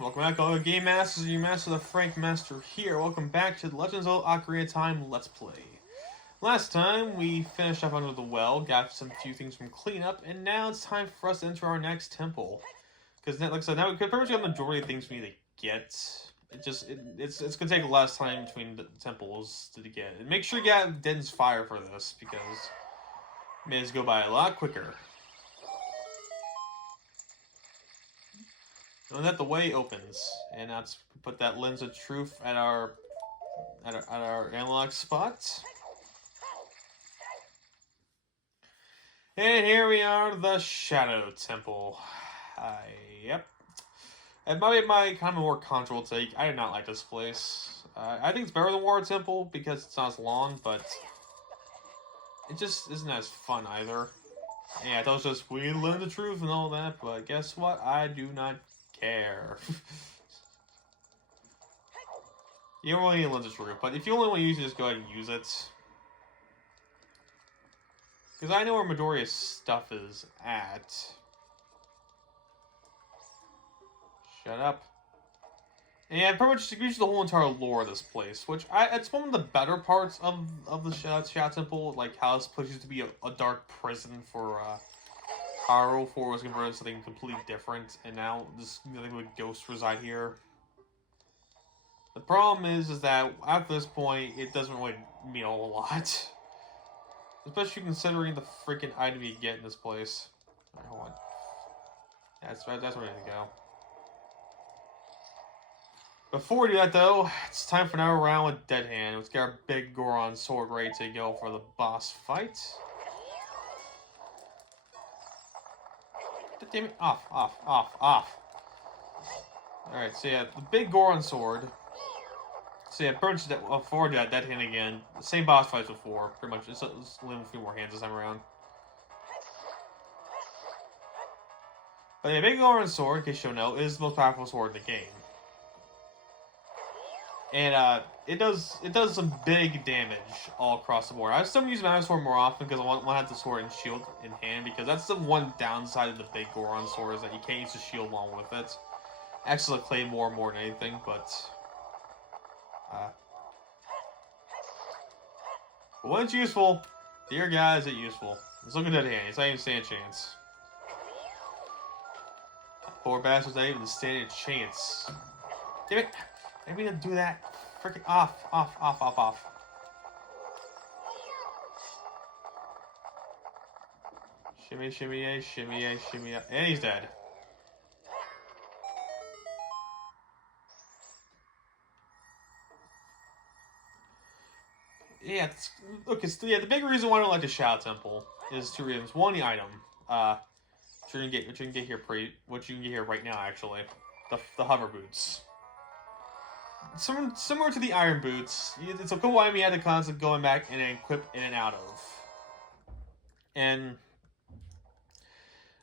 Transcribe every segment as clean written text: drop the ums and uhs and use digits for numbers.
Welcome back, all the Game Masters, your Master the Frank Master here. Welcome back to the Legends of Ocarina of Time Let's Play. Last time, we finished up under the well, got some few things from cleanup, and now it's time for us to enter our next temple. Because, like I said, now we pretty much got the majority of things we need to get. It's going to take less time between the temples to get. And make sure you get Den's Fire for this, because it may just go by a lot quicker. And that the way opens, and let's put that lens of truth at our analog spot. And here we are, the Shadow Temple. Yep. It might be my kind of more controversial take. I did not like this place. I think it's better than War Temple because it's not as long, but it just isn't as fun either. Yeah, I thought it was just we learn the truth and all that, but guess what? I do not care. You don't really need a lens of truth, but if you only want to use it, just go ahead and use it. Because I know where Midoriya's stuff is at. Shut up. And pretty much gives you the whole entire lore of this place, which it's one of the better parts of the Shadow Temple, like how this place used to be a dark prison for Hyrule, for was converted to something completely different, and now this nothing but ghosts reside here. The problem is that at this point, it doesn't really mean a whole lot. Especially considering the freaking item you get in this place. Alright, hold on. That's where I need to go. Before we do that, though, it's time for another round with Dead Hand. Let's get our big Goron sword ready to go for the boss fight. Damn it. Off. Alright, so yeah, the big Goron sword. So yeah, purchased that before that Dead Hand again. The same boss fights before, pretty much. Just a few more hands this time around. But yeah, big Goron sword, in case you don't know, is the most powerful sword in the game. And it does some big damage all across the board. I still use my sword more often because I want to have the sword and shield in hand, because that's the one downside of the big Goron sword, is that you can't use the shield along with it. Actually, I play more than anything, but when it's useful, dear God, is it useful? Let's look at that hand. It's not even standing a chance. Poor bastard's not even standing a chance. Damn it! I didn't mean to do that. Freaking off. Shimmy, shimmy. And he's dead. Yeah, okay, so yeah, the big reason why I don't like the Shadow Temple is two reasons. One, the item. What you can get here right now, actually. The hover boots. Similar to the iron boots, it's a cool item you had to constantly going back and equip in and out of. And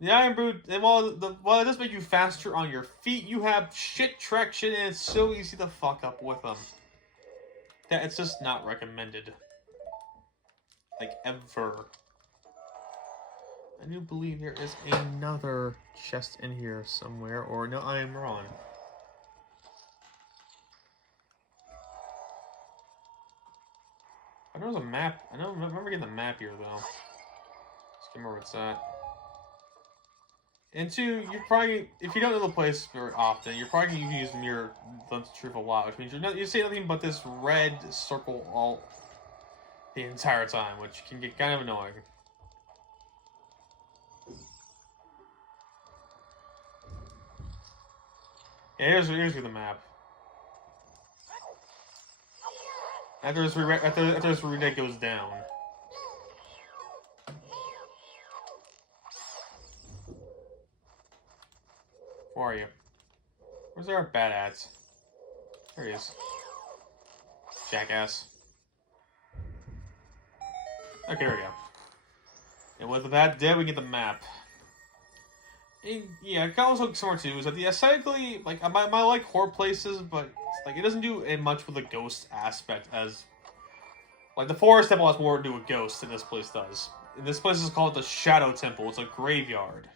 the iron boot, and while it does make you faster on your feet, you have shit traction, and it's so easy to fuck up with them that it's just not recommended. Like, ever. I do believe there is another chest in here somewhere, or no, I am wrong. I know there's a map. I remember getting the map here, though. Just remember where it's at. And two, you're probably, if you don't know the place very often, you're probably going to use Mirror Lens of Truth a lot, which means you say nothing but this red circle all the entire time, which can get kind of annoying. Yeah, here's the map. After this redeck goes down. Where are you? Where's our bad ads? There he is. Jackass. Okay, there we go. And with that dead, we get the map. And, yeah, it kind of looks similar too. Is that the aesthetically, like, I like horror places, but like it doesn't do much with the ghost aspect as, like, the Forest Temple has more to do with ghosts than this place does. And this place is called the Shadow Temple. It's a graveyard.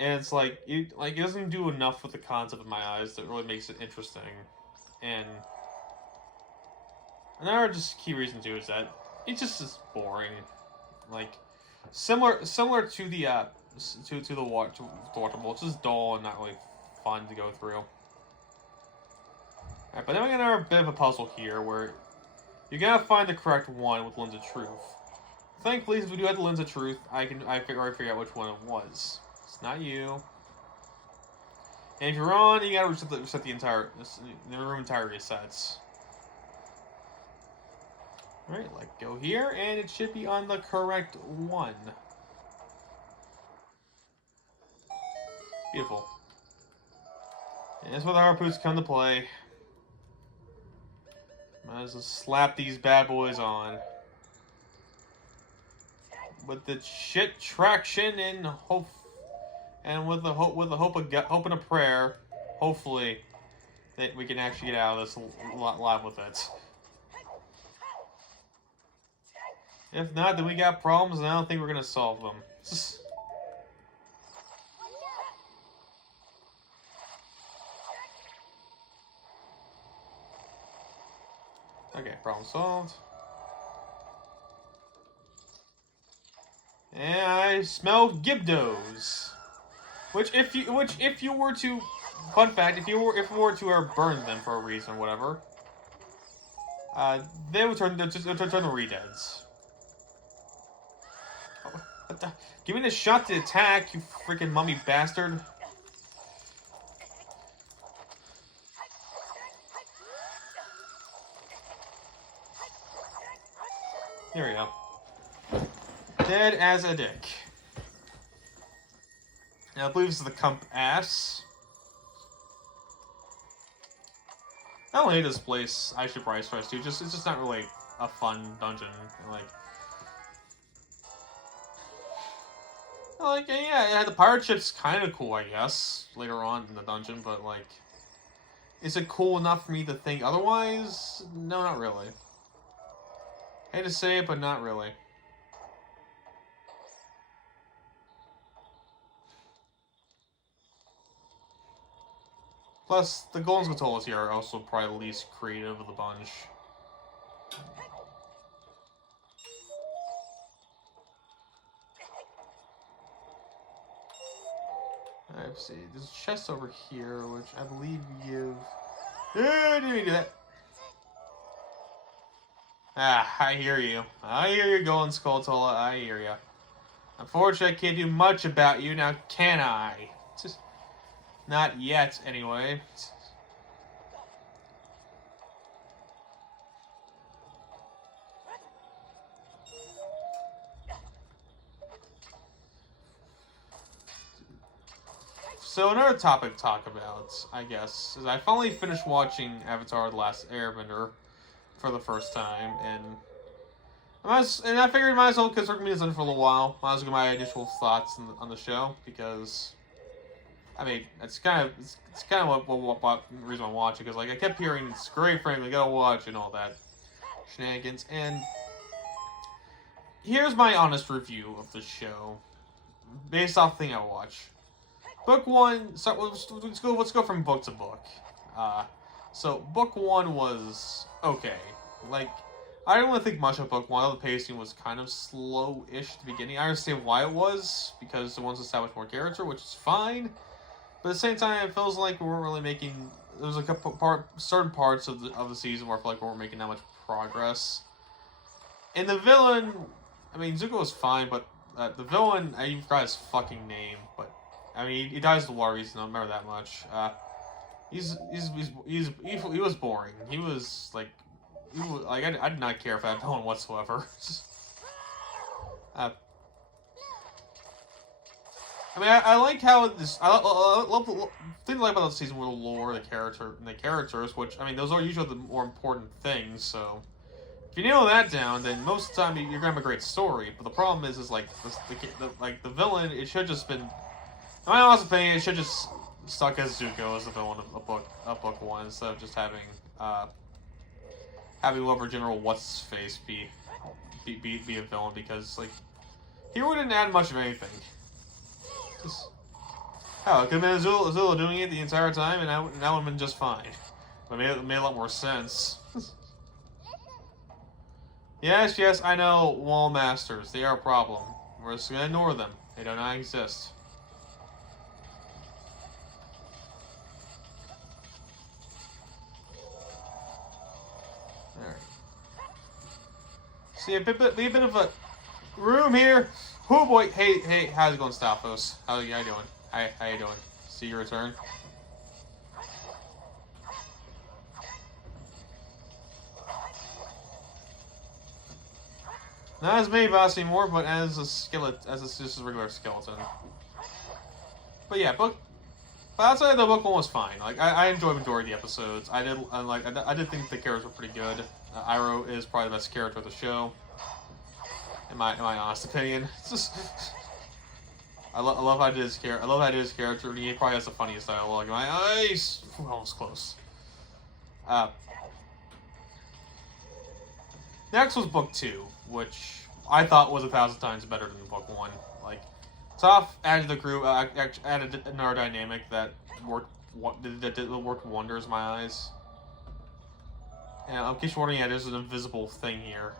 And it's like it doesn't do enough with the concept in my eyes that really makes it interesting. And another just key reason too is that it just is boring. Like similar to the to the water bowl. It's just dull and not really fun to go through. Alright, but then we got a bit of a puzzle here where you gotta find the correct one with Lens of Truth. Thankfully, if we do have the Lens of Truth, I figure out which one it was. It's not you. And if you're on, you gotta reset the entire room entirely resets. Alright, let go here, and it should be on the correct one. Beautiful. And that's where the harpoons come to play. Might as well slap these bad boys on. With the shit traction and hope, and with the hope and a prayer, hopefully that we can actually get out of this live with it. If not, then we got problems, and I don't think we're gonna solve them. Okay, problem solved. And I smell Gibdos, which if you were to, fun fact, if we were to burn them for a reason or whatever, they would turn to re-deads. Oh, give me the shot to attack, you freaking mummy bastard! There we go. Dead as a dick. Now, I believe this is the compass. I don't hate this place. I should probably stress too. It's just not really a fun dungeon. Yeah, the pirate ship's kind of cool, I guess. Later on in the dungeon, but like, is it cool enough for me to think otherwise? No, not really. Hate to say it, but not really. Plus, the Golden Scatolas here are also probably the least creative of the bunch. Let's see, there's a chest over here, which I believe give... didn't we do that? Ah, I hear you. I hear you, Golden Skulltula. I hear you. Unfortunately, I can't do much about you now, can I? Just not yet, anyway. So another topic to talk about, I guess, is I finally finished watching Avatar: The Last Airbender for the first time, and I figured I might as well, because we're going to be this for a little while, might as well get my initial thoughts on the show, because, I mean, it's kind of what reason I'm watching, because, like, I kept hearing, it's great, frankly, gotta watch, and all that shenanigans, and here's my honest review of the show, based off the thing I watch. Book one, so let's go from book to book. So book one was okay. Like, I didn't really think much of book one. The pacing was kind of slow-ish at the beginning. I understand why it was, because it wants to establish more character, which is fine. But at the same time, it feels like we weren't really making. There was like certain parts of the season where I feel like we weren't making that much progress. And the villain, I mean, Zuko was fine, but the villain, I even forgot his fucking name, but. I mean, he dies the water reason. I don't remember that much. He was boring. He was like, I did not care for that villain whatsoever. I mean, I like how this. I love the thing I like about the season with the lore, the characters, which I mean, those are usually the more important things. So, if you nail that down, then most of the time you're gonna have a great story. But the problem is like the villain. It should just been. In my honest opinion, it should just stuck as Zuko as the villain of book one, instead of just having whoever General What's Face be a villain, because like he wouldn't add much of anything. Oh, it could have been Azula doing it the entire time, and that would have been just fine. But it made a lot more sense. Yes, I know, wall masters. They are a problem. We're just gonna ignore them. They do not exist. Alright. See, a bit of a room here. Oh boy, hey, how's it going, Stalfos? How you doing? Hi, how you doing? See your return. Not as many boss anymore, but as a skeleton, just a regular skeleton. But yeah, but outside of the book one was fine. Like I enjoyed the majority of the episodes. I did think the characters were pretty good. Iroh is probably the best character of the show, in my honest opinion. It's just I love how I did his character. I love how I did his character. He probably has the funniest dialogue. My eyes, almost close. Next was book 2, which I thought was 1,000 times better than book 1. Like, Toph added the group, added another dynamic that worked wonders in my eyes. And in case you're wondering, yeah, there's an invisible thing here.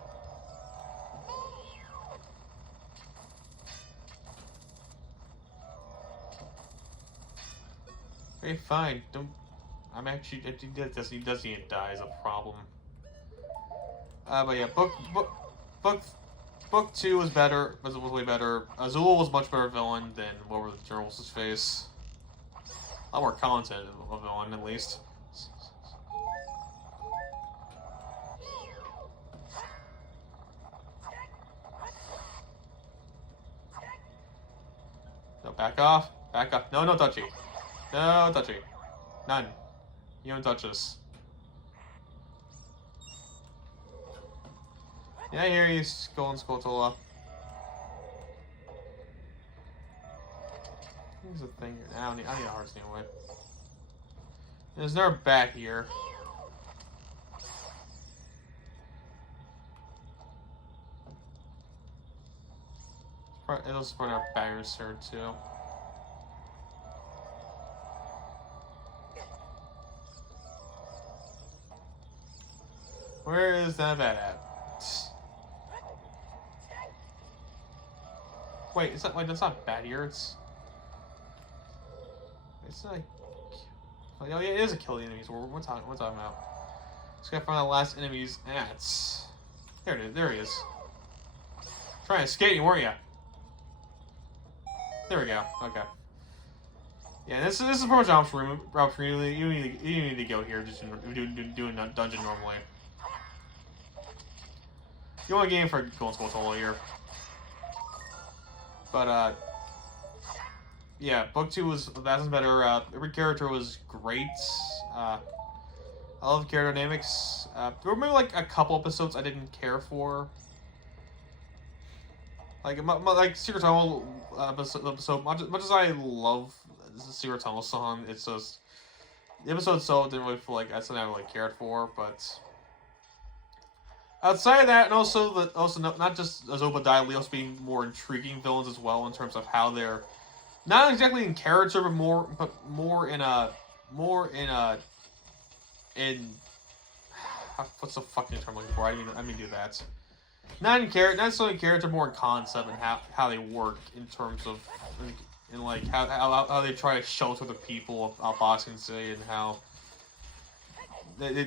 Okay, fine. Don't. I'm actually. He does need to die is a problem. But yeah, book 2 was better. Was way better. Azula was much better villain than what were the Journals' face. A lot more content of a villain, at least. No, back off. Back off. No touchy. No touchy. None. You don't touch us. Yeah, I hear you, Skulltola. Here's the thing here. I don't need hearts anyway. There's another bat here. It'll spawn our batteries here too. Where is that bat at? Wait, that's not bad here. It's like, oh yeah, it is a kill the enemies. We're talking about. Just gotta find the last enemies. There it is. There he is. Trying to escape you, weren't you? There we go. Okay. Yeah, this is pretty much opportunity. You need to go here. Just doing a dungeon normally. You want a game for going Skulltola here. But, yeah, book 2 was vastly better. Every character was great. I love character dynamics. There were maybe like a couple episodes I didn't care for. Like Secret Tunnel episode. Much as I love the Secret Tunnel song, it's just the episode itself didn't really feel like that's something I really cared for. But outside of that, and also not just Azobadiah, Leos being more intriguing villains as well in terms of how they're not exactly in character, but more in what's the fucking term I'm looking for? I didn't mean to do that. Not necessarily in character, more in concept and how they work in terms of like how they try to shelter the people of Boxing City and how they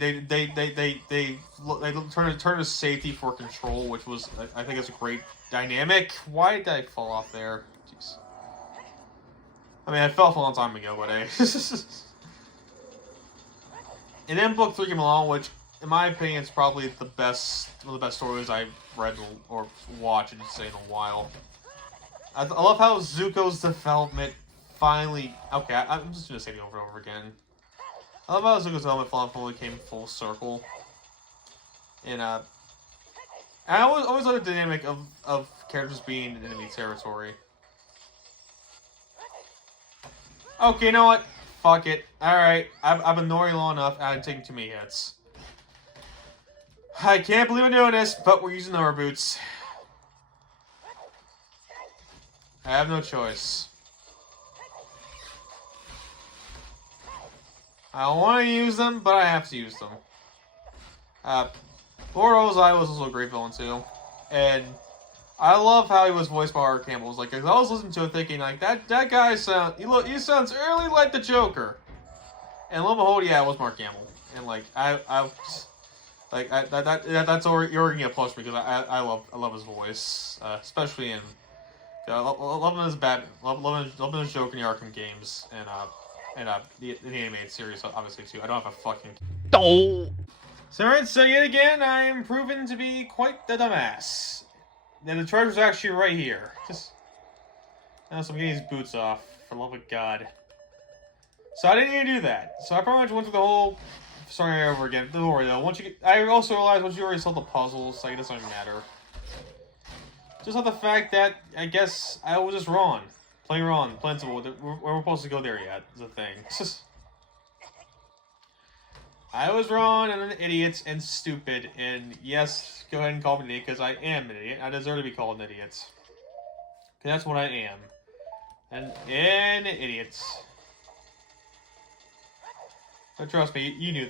turn to safety for control, which was I think it's a great dynamic. Why did I fall off there? Jeez. I mean, I fell off a long time ago, but and then book 3 came along, which in my opinion is probably one of the best stories I've read or watched in a while. I love how Zuko's development finally. Okay, I'm just gonna say it over and over again. I love how Zuko's development finally came full circle. And I always love the dynamic of characters being in enemy territory. Okay, you know what? Fuck it. Alright, I've been annoying long enough. I'm taking too many hits. I can't believe I'm doing this, but we're using our boots. I have no choice. I don't want to use them, but I have to use them. Lord Ozai was also a great villain too, and I love how he was voiced by Art Campbell. It was like, I was listening to it thinking like that guy he sounds really like the Joker, and lo and behold, yeah, it was Mark Hamill, and like that's already a plus because I love his voice, especially in loving his Joker in the Arkham games and the animated series obviously too. I don't have a fucking. Oh. So alright, so yet again I am proven to be quite the dumbass. And the treasure's actually right here. So I'm getting these boots off, for the love of God. So I didn't even do that. So I pretty much went through the whole story over again. Don't worry though. I also realized once you already solved the puzzles, like it doesn't even matter. Just on the fact that I guess I was just wrong. Plain wrong. Plain simple. We're supposed to go there yet. Is a thing. I was wrong and an idiot and stupid, and yes, go ahead and call me an idiot because I am an idiot. I deserve to be called an idiot. Because that's what I am. An idiot. But trust me, you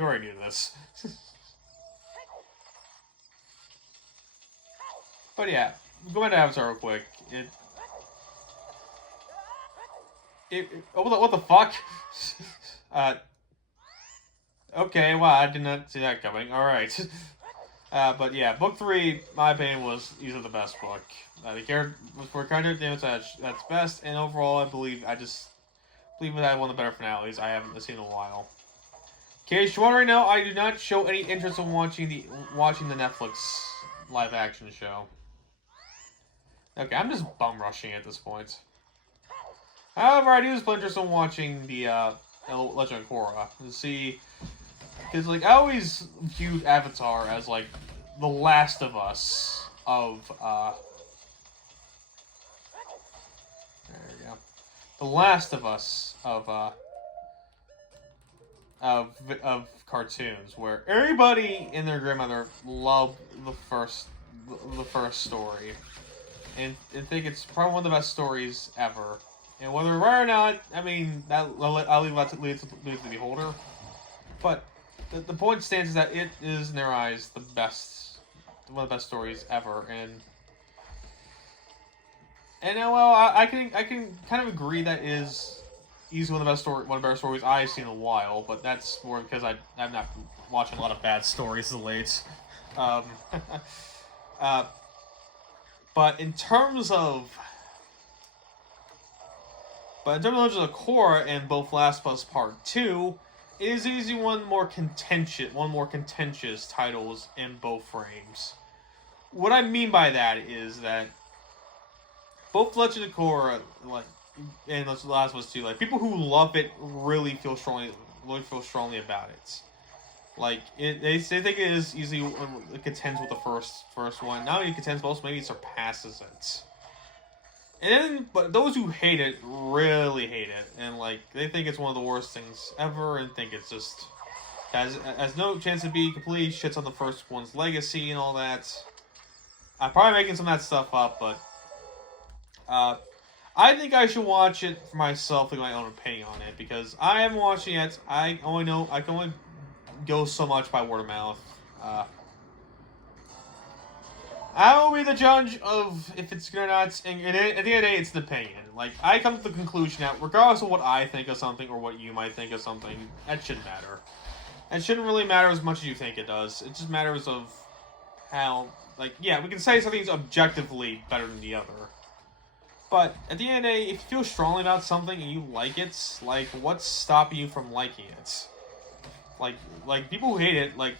already knew this. But yeah, going to Avatar real quick. What the fuck? Okay, wow, I did not see that coming. Alright. But yeah, book 3, my opinion, was easily the best book. The character was for character that's best, and overall, I believe it had one of the better finales I haven't seen in a while. In case you're wondering now, I do not show any interest in watching the Netflix live action show. Okay, I'm just bum rushing at this point. However, I do just play interest in watching the Legend of Korra to see. Because, like, I always viewed Avatar as, like, the Last of Us of, there we go. The Last of Us of cartoons, where everybody and their grandmother loved the first story. And think it's probably one of the best stories ever. And whether right or not, I mean, I'll leave that to the beholder. But the point stands is that it is, in their eyes, one of the best stories ever, and well, I can kind of agree that it is easily one of the better stories I've seen in a while, but that's more because I'm not watching a lot of bad stories of late. But in terms of Legend of Korra and both Last of Us Part 2. It is easily one more contentious titles in both frames. What I mean by that is that both Legend of Korra, and Last of Us 2, like, people who love it really feel strongly about it. Like, they think it is easily contends with the first one. Not only contends, but also maybe it surpasses it. But those who hate it really hate it, and like they think it's one of the worst things ever, and think it's just has no chance to be complete. Shits on the first one's legacy and all that. I'm probably making some of that stuff up, but I think I should watch it for myself to get my own opinion on it, because I haven't watched it yet. I can only go so much by word of mouth. I will be the judge of if it's good or not, and at the end of the day, it's an opinion. Like, I come to the conclusion that regardless of what I think of something or what you might think of something, that shouldn't matter. It shouldn't really matter as much as you think it does. It just matters of how, like, yeah, we can say something's objectively better than the other. But at the end of the day, if you feel strongly about something and you like it, like, what's stopping you from liking it? Like people who hate it, like,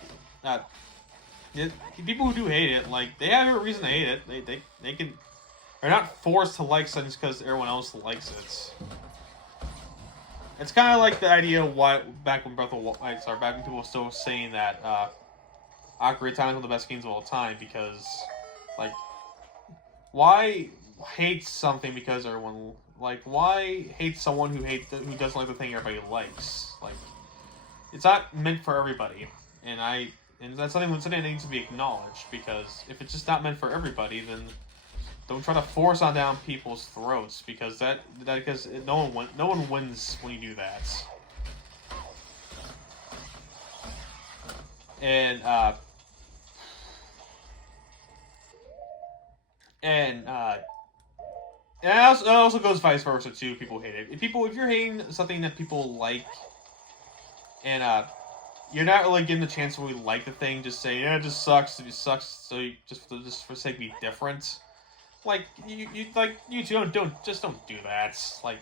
people who do hate it, like, they have a reason to hate it. They're not forced to like something because everyone else likes it. It's kind of like the idea of why back when people were still saying that Ocarina is one of the best games of all time, because, like, why hate something because everyone, like, why hate someone who doesn't like the thing everybody likes? Like, it's not meant for everybody, and that's something that needs to be acknowledged, because if it's just not meant for everybody, then don't try to force down people's throats, because because no one wins when you do that. And and it also goes vice versa too. People hate it. If you're hating something that people like, and you're not really getting the chance to really like the thing, just say yeah, it just sucks. It just sucks. So you just for sake of be different. Like you don't do that. Like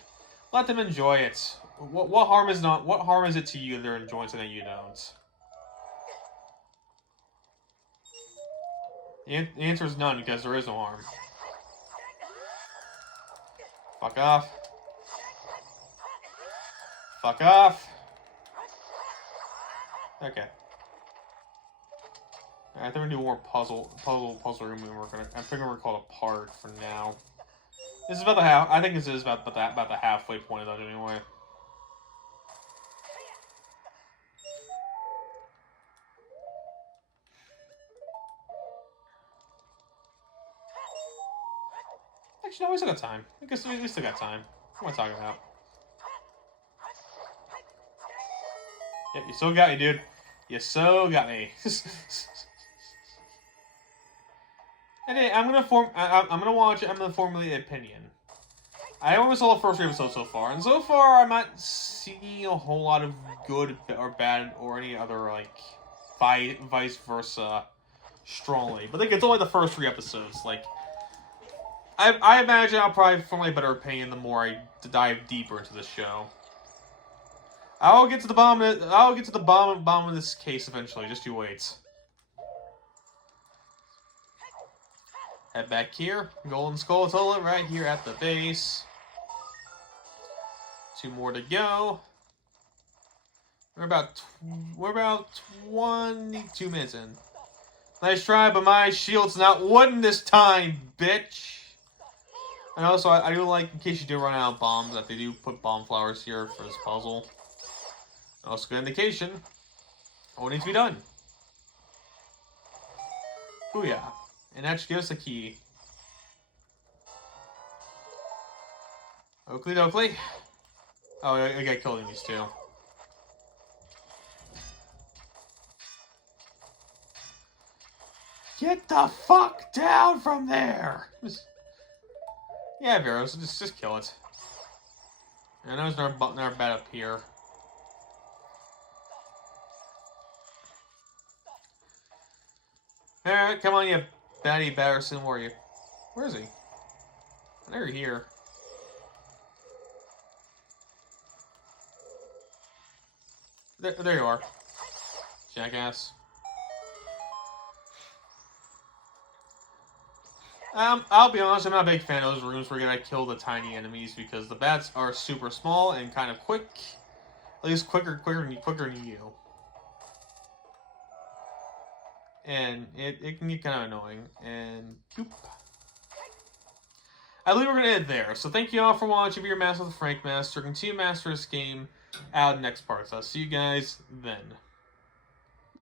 let them enjoy it. What harm is it to you that they're enjoying something that you don't? The answer is none because there is no harm. Fuck off. Fuck off. Okay. I think we're gonna do more puzzle room. I think we're gonna call it a part for now. This is about the half. I think this is about the halfway point of it anyway. Actually, no, we still got time. I guess we still got time. What am I talking about? Yep, you still got me, dude. You so got me. Anyway, I'm gonna watch it. I'm gonna formulate an opinion. I only saw the first episode so far, and so far I'm not seeing a whole lot of good or bad or any other like vice versa strongly. But I think it's only the first 3 episodes. Like I imagine I'll probably formulate a better opinion the more I dive deeper into the show. I'll get to the bottom of this case eventually. Just you wait. Head back here. Golden Skull Toilet right here at the base. 2 more to go. We're about 22 minutes in. Nice try, but my shield's not wooden this time, bitch. And also, I do like, in case you do run out of bombs, that they do put bomb flowers here for this puzzle. Also, good indication of what needs to be done. Booyah. And that should give us a key. Oakley dokley. Oh, I got killed in these 2. Get the fuck down from there! Yeah, Veros, just kill it. I know there's another bed up here. Alright, come on, you baddie Batterson, where are you? Where is he? I know you're here. There you are. Jackass. I'll be honest, I'm not a big fan of those rooms where you gotta kill the tiny enemies because the bats are super small and kind of quick. At least quicker than you. And it can get kind of annoying. And boop. I believe we're gonna end there. So thank you all for watching. Be your Master with Frank Master. Continue to master this game out in the next part. So I'll see you guys then.